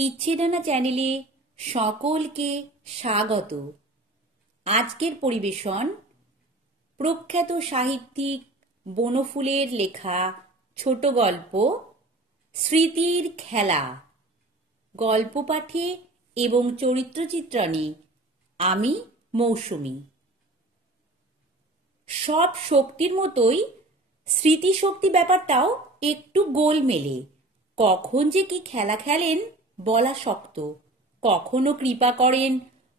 ইচ্ছেডানা চ্যানেলে সকলকে স্বাগত। আজকের পরিবেশন প্রখ্যাত সাহিত্যিক বনফুলের লেখা ছোট গল্প স্মৃতির খেলা। গল্প পাঠে এবং চরিত্রচিত্রণে আমি মৌসুমী। সব শক্তির মতোই স্মৃতিশক্তি ব্যাপারটাও একটু গোলমেলে। কখন যে কি খেলা খেলেন বলা শক্ত। কখনো কৃপা করেন,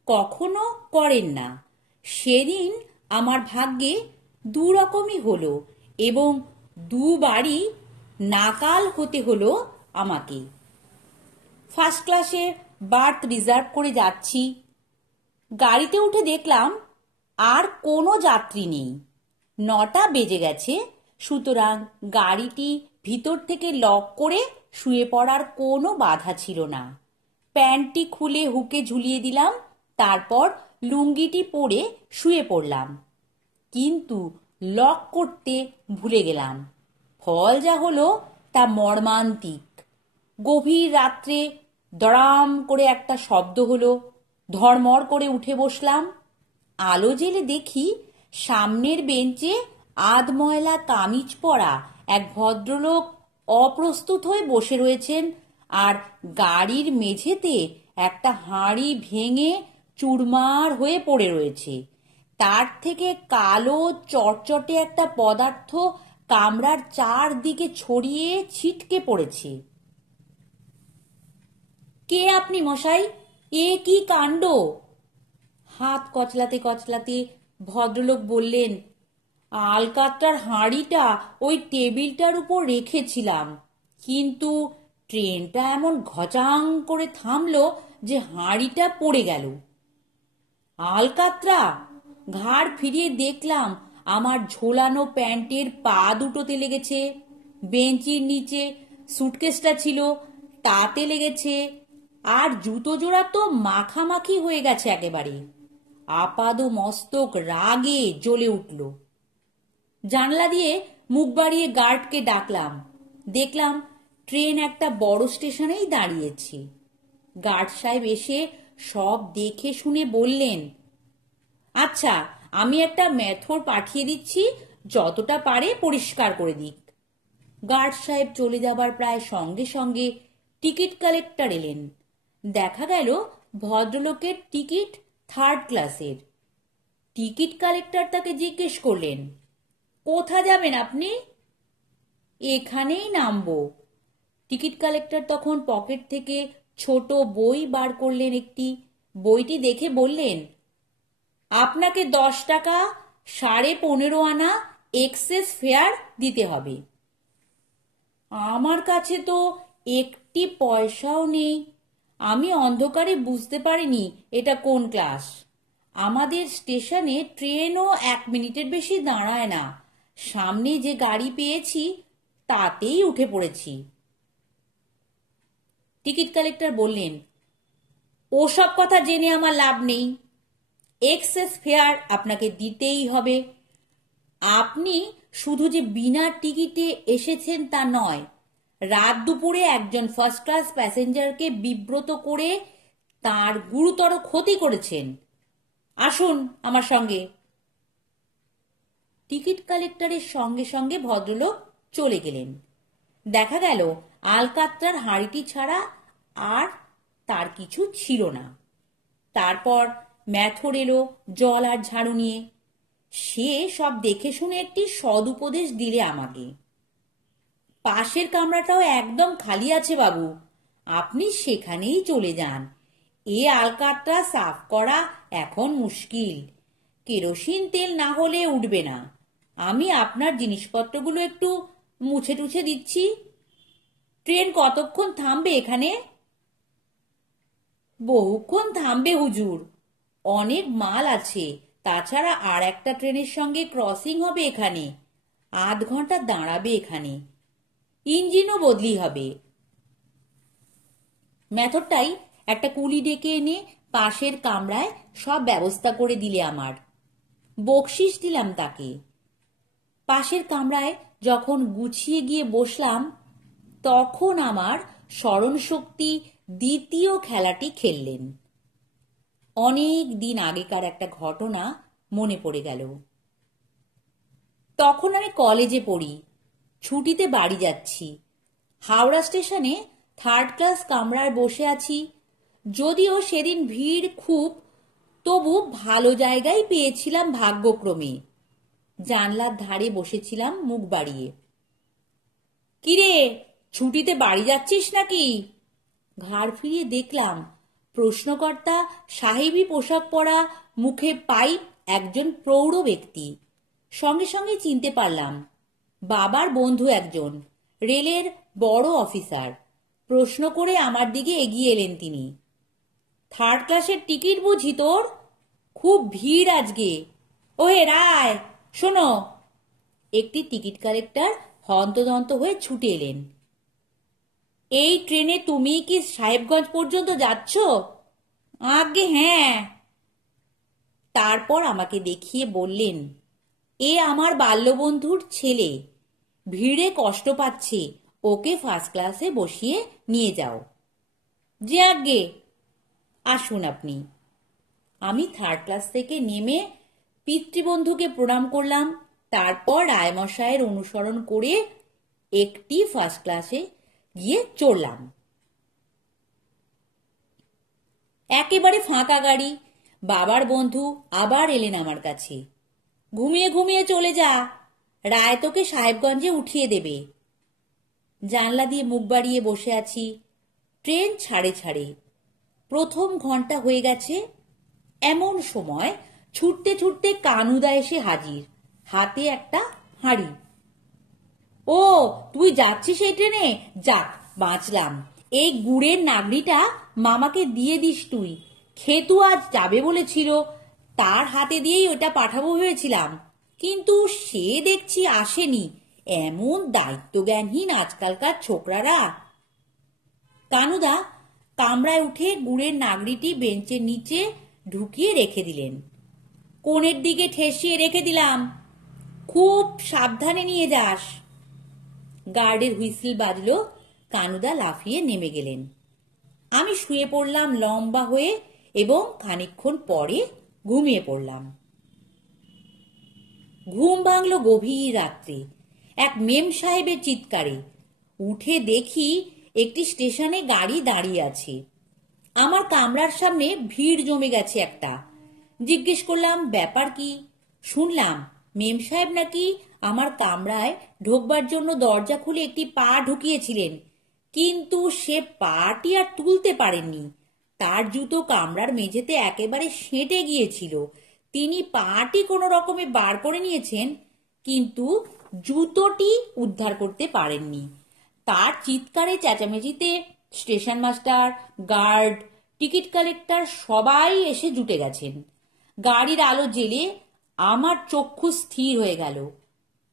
কখনো করেন না। সেদিন আমার ভাগ্যে দুরকমই হলো এবং দুবারই নাকাল হতে হলো আমাকে। ফার্স্ট ক্লাসে বার্থ রিজার্ভ করে যাচ্ছি। গাড়িতে উঠে দেখলাম আর কোনো যাত্রী নেই। 9টা বেজে গেছে, সুতরাং গাড়িটি ভিতর থেকে লক করে শুয়ে পড়ার কোনো বাধা ছিল না। প্যান্টটি খুলে হুকে ঝুলিয়ে দিলাম, তারপর লুঙ্গিটি পরে শুয়ে পড়লাম। কিন্তু লক করতে ভুলে গেলাম। ফল যা হলো তা মর্মান্তিক। গভীর রাত্রে দড়াম করে একটা শব্দ হলো। ধড়মড় করে উঠে বসলাম। আলো জেলে দেখি সামনের বেঞ্চে আধময়লা কামিজ পরা এক ভদ্রলোক অপ্রস্তুত হয়ে বসে রয়েছেন, আর গাড়ির মেঝেতে একটা হাঁড়ি ভেঙে চুরমার হয়ে পড়ে রয়েছে। তার থেকে কালো চটচটে একটা পদার্থ কামরার চারদিকে ছড়িয়ে ছিটকে পড়েছে। কে আপনি মশাই? এ কি কাণ্ড! হাত কচলাতে কচলাতে ভদ্রলোক বললেন, আলকাতরার হাঁড়িটা ওই টেবিলটার উপর রেখেছিলাম, কিন্তু ট্রেনটা এমন ঘচাং করে থামলো যে হাঁড়িটা পড়ে গেল। আলকাতরা! ঘাড় ফিরিয়ে দেখলাম আমার ঝোলানো প্যান্টের পা দুটোতে লেগেছে। বেঞ্চির নিচে সুটকেসটা ছিল, তাতে লেগেছে। আর জুতো জোড়া তো মাখামাখি হয়ে গেছে একেবারে। আপাদ মস্তক রাগে জ্বলে উঠল। জানলা দিয়ে মুখ বাড়িয়ে গার্ডকে ডাকলাম। দেখলাম ট্রেন একটা বড় স্টেশনেই দাঁড়িয়েছে। গার্ড সাহেব এসে সব দেখে শুনে বললেন, আচ্ছা, আমি একটা মেথর পাঠিয়ে দিচ্ছি, যতটা পারে পরিষ্কার করে দিক। গার্ড সাহেব চলে যাবার প্রায় সঙ্গে সঙ্গে টিকিট কালেক্টর এলেন। দেখা গেল ভদ্রলোকের টিকিট 3rd ক্লাসের। টিকিট কালেক্টর তাকে জিজ্ঞেস করলেন, কোথা যাবেন আপনি? এখানেই নামবো। টিকিট কালেক্টর তখন পকেট থেকে ছোট বই বার করলেন একটি। বইটি দেখে বললেন, আপনাকে 10 টাকা 15.5 আনা এক্সেস ফেয়ার দিতে হবে। আমার কাছে তো একটি পয়সাও নেই। আমি অন্ধকারে বুঝতে পারিনি এটা কোন ক্লাস। আমাদের স্টেশনে ট্রেনও 1 মিনিটের বেশি দাঁড়ায় না। সামনে যে গাড়ি পেয়েছি তাতেই উঠে পড়েছি। টিকিট কালেক্টর বললেন, ওসব কথা জেনে আমার লাভ নেই। এক্সেস ফেয়ার আপনাকে দিতেই হবে। আপনি শুধু যে বিনা টিকিটে এসেছেন তা নয়, রাত দুপুরে একজন ফার্স্ট ক্লাস প্যাসেঞ্জারকে বিব্রত করে তার গুরুতর ক্ষতি করেছেন। আসুন আমার সঙ্গে। টিকিট কালেক্টরের সঙ্গে সঙ্গে ভদ্রলোক চলে গেলেন। দেখা গেল আলকাতরার হাঁড়িটি ছাড়া আর তার কিছু ছিল না। তারপর ম্যাথর এলো জল আর ঝাড়ু নিয়ে। সে সব দেখে শুনে একটি সদুপদেশ দিলে আমাকে। পাশের কামরাটাও একদম খালি আছে বাবু, আপনি সেখানেই চলে যান। এ আলকাতরা সাফ করা এখন মুশকিল। কেরোসিন তেল না হলে উঠবে না। আমি আপনার জিনিসপত্রগুলো একটু মুছে টুছে দিচ্ছি। ট্রেন কতক্ষণ থামবে এখানে? বহুক্ষণ থামবে হুজুর, অনেক মাল আছে। তাছাড়া আর একটা ট্রেনের সঙ্গে ক্রসিং হবে এখানে। আধ ঘন্টা দাঁড়াবে এখানে। ইঞ্জিনও বদলি হবে। মেথরটাই একটা কুলি ডেকে এনে পাশের কামরায় সব ব্যবস্থা করে দিলে আমার। বকশিস দিলাম তাকে। পাশের কামরায় যখন গুছিয়ে গিয়ে বসলাম, তখন আমার স্মরণ শক্তি দ্বিতীয় খেলাটি খেললেন। অনেক দিন আগেকার একটা ঘটনা মনে পড়ে গেল। তখন আমি কলেজে পড়ি, ছুটিতে বাড়ি যাচ্ছি। হাওড়া স্টেশনে 3rd ক্লাস কামরায় বসে আছি। যদিও সেদিন ভিড় খুব, তবু ভালো জায়গায় পেয়েছিলাম ভাগ্যক্রমে। জানলার ধারে বসেছিলাম মুখ বাড়িয়ে। কিরে, ছুটিতে বাড়ি যাচ্ছিস নাকি? ঘাড় ফিরিয়ে দেখলাম প্রশ্নকর্তা সাহেবী পোশাক পরা, মুখে পাইপ একজন প্রৌঢ় ব্যক্তি। সঙ্গে সঙ্গে চিনতে পারলাম বাবার বন্ধু একজন, রেলের বড় অফিসার। প্রশ্ন করে আমার দিকে এগিয়ে এলেন তিনি। 3rd ক্লাসের টিকিট বুঝি তোর? খুব ভিড় আজকে। ওহে রায়, শোনো। একটি টিকিট কালেক্টর হন্তদন্ত হয়ে ছুটে এলেন। এই ট্রেনে তুমি কি সাহেবগঞ্জ পর্যন্ত যাচ্ছ? আগে হ্যাঁ। তারপর আমাকে দেখিয়ে বললেন, এ আমার বাল্যবন্ধুর ছেলে, ভিড়ে কষ্ট পাচ্ছে, ওকে 1st ক্লাসে বসিয়ে নিয়ে যাও। যে আগে, আসুন আপনি। আমি 3rd ক্লাস থেকে নেমে পিতৃবন্ধুকে প্রণাম করলাম। তারপর রায়মশাইয়ের অনুসরণ করে একটি 1st ক্লাসে গিয়ে চড়লাম। একেবারে ফাঁকা গাড়ি। বাবার বন্ধু আবার এলেন আমার কাছে। ঘুমিয়ে ঘুমিয়ে চলে যা, রায় তোকে সাহেবগঞ্জে উঠিয়ে দেবে। জানলা দিয়ে মুখ বাড়িয়ে বসে আছি। ট্রেন ছাড়ে ছাড়ে। প্রথম ঘন্টা হয়ে গেছে। এমন সময় ছুটতে ছুটতে কানুদা এসে হাজির, হাতে একটা হাঁড়ি। ও, তুই যাচ্ছিস এই ট্রেনে? যাক, বাঁচলাম। এই গুড়ের নাগড়িটা মামাকে দিয়ে দিস তুই। খেতু আজ যাবে বলেছিল, তার হাতে দিয়েই ওটা পাঠাবো ভেবেছিলাম, কিন্তু সে দেখছি আসেনি। এমন দায়িত্বজ্ঞানহীন আজকালকার ছোকরারা। কানুদা কামরায় উঠে গুড়ের নাগড়িটি বেঞ্চের নিচে ঢুকিয়ে রেখে দিলেন। কোণের দিকে ঠেসিয়ে রেখে দিলাম, খুব সাবধানে নিয়ে যাস। গার্ডের হুইসেল বাজলো। কানুদা লাফিয়ে নেমে গেলেন। আমি শুয়ে পড়লাম লম্বা হয়ে এবং খানিকক্ষণ পরে ঘুমিয়ে পড়লাম। ঘুম ভাঙল গভীর রাত্রে এক মেম সাহেবের চিৎকারে। উঠে দেখি একটি স্টেশনে গাড়ি দাঁড়িয়ে আছে। আমার কামরার সামনে ভিড় জমে গেছে একটা। জিজ্ঞেস করলাম ব্যাপার কি। শুনলাম মেম সাহেব নাকি আমার কামরায় ঢোকবার জন্য দরজা খুলে একটি পা ঢুকিয়েছিলেন, কিন্তু সে পাটি আর তুলতে পারেননি। তার জুতো কামরার মেঝেতে একেবারে সেঁটে গিয়েছিল। তিনি পাটি কোনো রকমে বার করে নিয়েছেন, কিন্তু জুতোটি উদ্ধার করতে পারেননি। তার চিৎকারে চেঁচামেচিতে station master, guard, ticket collector সবাই এসে জুটে গেছেন। গাড়ির আলো জেলে আমার চক্ষু স্থির হয়ে গেল।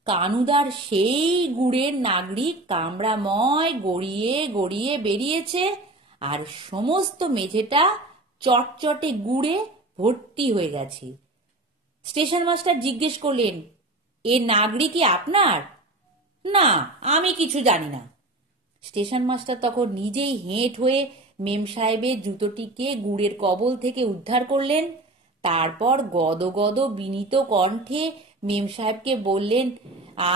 কানুদার সেই গুড়ের নাগড়ি কামরাময় গড়িয়ে গড়িয়ে বেরিয়েছে, আর সমস্ত মেঝেটা চটচটে গুড়ে ভর্তি হয়ে গেছে। স্টেশন মাস্টার জিজ্ঞেস করলেন, এ নাগড়ি কি আপনার? না, আমি কিছু জানি না। স্টেশন মাস্টার তখন নিজেই হেঁট হয়ে মেম সাহেবের জুতোটিকে গুড়ের কবল থেকে উদ্ধার করলেন। তারপর গদগদ বিনীত কণ্ঠে মেম সাহেবকে বললেন,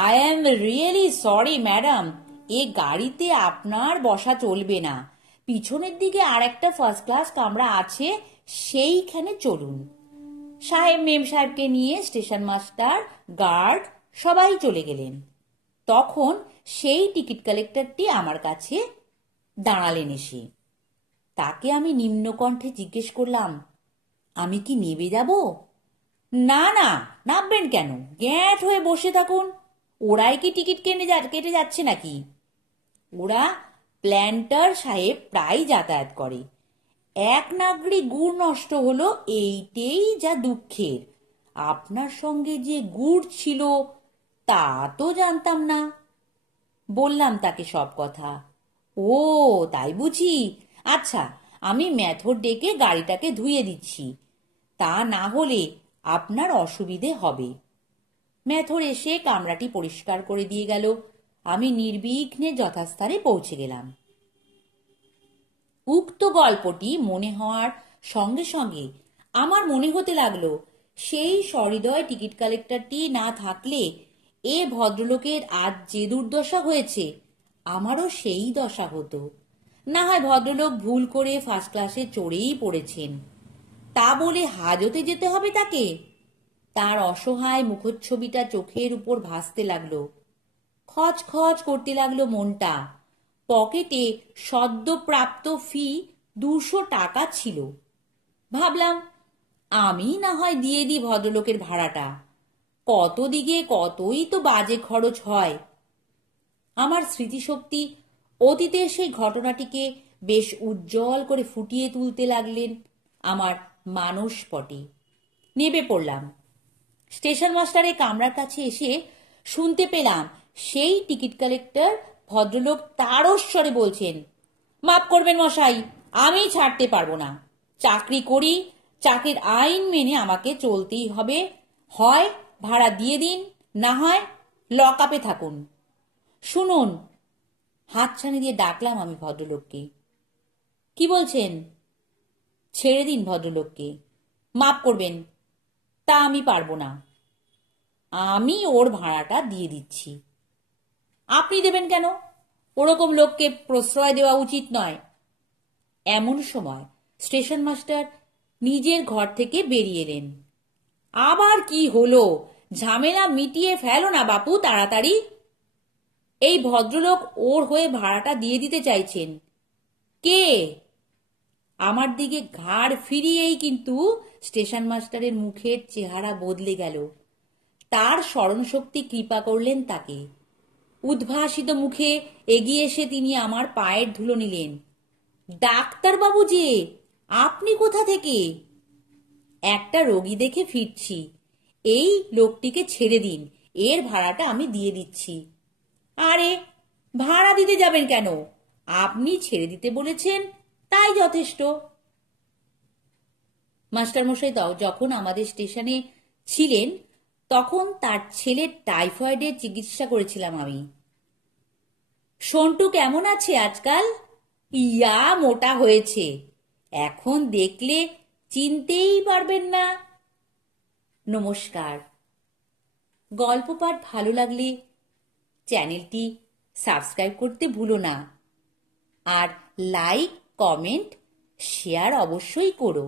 I am really sorry madam, এ গাড়িতে আপনার বসা চলবে না। পিছনের দিকে আর একটা 1st ক্লাস কামরা আছে, সেইখানে চলুন। সাহেব মেম সাহেবকে নিয়ে স্টেশন মাস্টার, গার্ড সবাই চলে গেলেন। তখন সেই টিকিট কালেক্টরটি আমার কাছে দাঁড়ালেন এসে। তাকে আমি নিম্নকণ্ঠে জিজ্ঞেস করলাম, আমি কি নেবে যাব? না না, নামবেন কেন? গ্যাঁট হয়ে বসে থাকুন। ওরাই কি টিকিট কেটে যাচ্ছে নাকি? ওরা প্ল্যান্টার সাহেব প্রায় যাতায়াত করে। এক নাগড়ি গুড় নষ্ট হলো, এইটেই যা দুঃখের। আপনার সঙ্গে যে গুড় ছিল তা তো জানতাম না। বললাম তাকে সব কথা। ও, তাই বুঝি? আচ্ছা, আমি মেথর ডেকে গাড়িটাকে ধুয়ে দিচ্ছি, তা না হলে আপনার অসুবিধে হবে। মেথর এসে কামরাটি পরিষ্কার করে দিয়ে গেল। আমি নির্বিঘ্নে যথাস্থানে পৌঁছে গেলাম। উক্ত গল্পটি মনে হওয়ার সঙ্গে সঙ্গে আমার মনে হতে লাগলো সেই সহৃদয় টিকিট কালেক্টরটি না থাকলে এ ভদ্রলোকের আজ যে দুর্দশা হয়েছে আমারও সেই দশা হতো। না হয় ভদ্রলোক ভুল করে ফার্স্ট ক্লাসে চড়েই পড়েছেন, তা বলে হাজতে যেতে হবে তাকে? তার অসহায় মুখচ্ছবিটা চোখের উপর ভাসতে লাগলো। খচ খচ করতে লাগলো মনটা। পকেটে সদ্যপ্রাপ্ত ফি 200 টাকা ছিল। ভাবলাম আমি না হয় দিয়ে দিই ভদ্রলোকের ভাড়াটা, কত দিকে কতই তো বাজে খরচ হয়। আমার স্মৃতিশক্তি অতীতের সেই ঘটনাটিকে বেশ উজ্জ্বল করে ফুটিয়ে তুলতে লাগলেন আমার মানসপটে। নেমে পড়লাম। স্টেশন মাস্টারের কামরার কাছে এসে শুনতে পেলাম সেই টিকিট কালেক্টর ভদ্রলোক তারস্বরে বলছেন, মাফ করবেন মশাই, আমি ছাড়তে পারবো না। চাকরি করি, চাকরির আইন মেনে আমাকে চলতেই হবে। হয় ভাড়া দিয়ে দিন, না হয় লক আপে থাকুন। শুনুন, হাতছানি দিয়ে ডাকলাম আমি ভদ্রলোককে। কি বলছেন? ছেড়ে দিন ভদ্রলোককে। মাফ করবেন, তা আমি পারবো না। আমি ওর ভাড়াটা দিয়ে দিচ্ছি। আপনি দেবেন কেন? ওরকম লোককে প্রশ্রয় দেওয়া উচিত নয়। এমন সময় স্টেশন মাস্টার নিজের ঘর থেকে বেরিয়ে এলেন। আবার কি হলো? ঝামেলা মিটিয়ে ফেলো না বাপু তাড়াতাড়ি। এই ভদ্রলোক ওর হয়ে ভাড়াটা দিয়ে দিতে চাইছেন। কে? আমার দিকে ঘাড় ফিরিয়েই কিন্তু স্টেশন মাস্টারের মুখের চেহারা বদলে গেল। তার স্মরণশক্তি কৃপা করলেন তাকে। উদ্ভাসিত মুখে এগিয়ে এসে তিনি আমার পায়ের ধুলো নিলেন। ডাক্তারবাবু যে, আপনি কোথা থেকে? একটা রোগী দেখে ফিরছি। এই লোকটিকে ছেড়ে দিন, এর ভাড়াটা আমি দিয়ে দিচ্ছি। আরে, ভাড়া দিতে যাবেন কেন? আপনি ছেড়ে দিতে বলেছেন, তাই যথেষ্ট। মাস্টারমশাই যখন আমাদের স্টেশনে ছিলেন তখন তার ছেলের টাইফয়েডের চিকিৎসা করেছিলাম আমি। সন্টু কেমন আছে আজকাল? ইয়া মোটা হয়েছে, এখন দেখলে চিনতেই পারবেন না। নমস্কার। গল্প পাঠ ভালো লাগলে চ্যানেলটি সাবস্ক্রাইব করতে ভুলো না, আর লাইক, কমেন্ট, শেয়ার অবশ্যই করো।